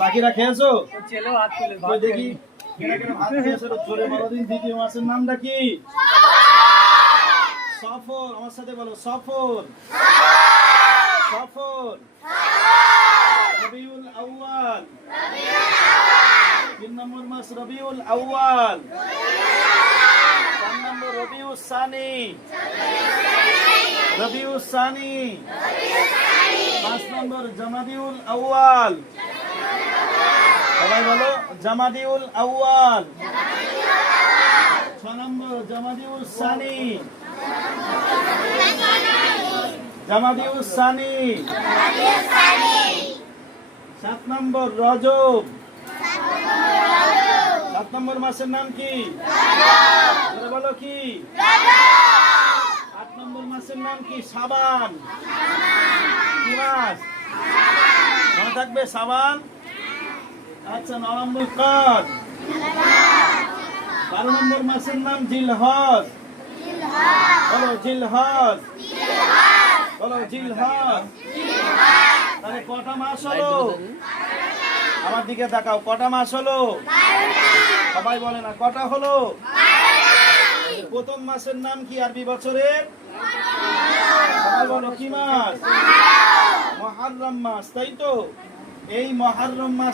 বাকিরা খেয়েছো? দেখি ভাত খেয়েছো জোরে বলো দিন। দ্বিতীয় মাসের নামটা কি? সফর। আমার সাথে বলো, সফর। সফর। রবিউল আউয়াল। 3 নম্বর মাস রবিউল আউয়াল। 4 নম্বর রবিউল সানি। রবিউল সানি। 5 নম্বর জামাদিউল আউয়াল। সবাই বলো জামাদিউল আউয়াল। 6 নম্বর জামাদিউল সানি। জামাদিউল সানি। 7 নম্বর রজব। 7 নম্বর মাসের নাম কি? বলো কি? 8 নম্বর মাসের নাম কি? শাবান। কি মাস? মনে থাকবে শাবান। আচ্ছা, 9 নম্বর কদ। 12 নম্বর মাসের নাম জিলহজ। বলো জিলহজ। বলো জিলহজ। তাহলে কটা মাস হলো? আমার দিকে তাকাও, কটা মাস হলো? সবাই বলে না কটা হলো? প্রথম মাসের নাম কি আরবি বছরের? সবাই বলো কি মাস? মুহররম মাস, তাই তো? এই মুহররম মাস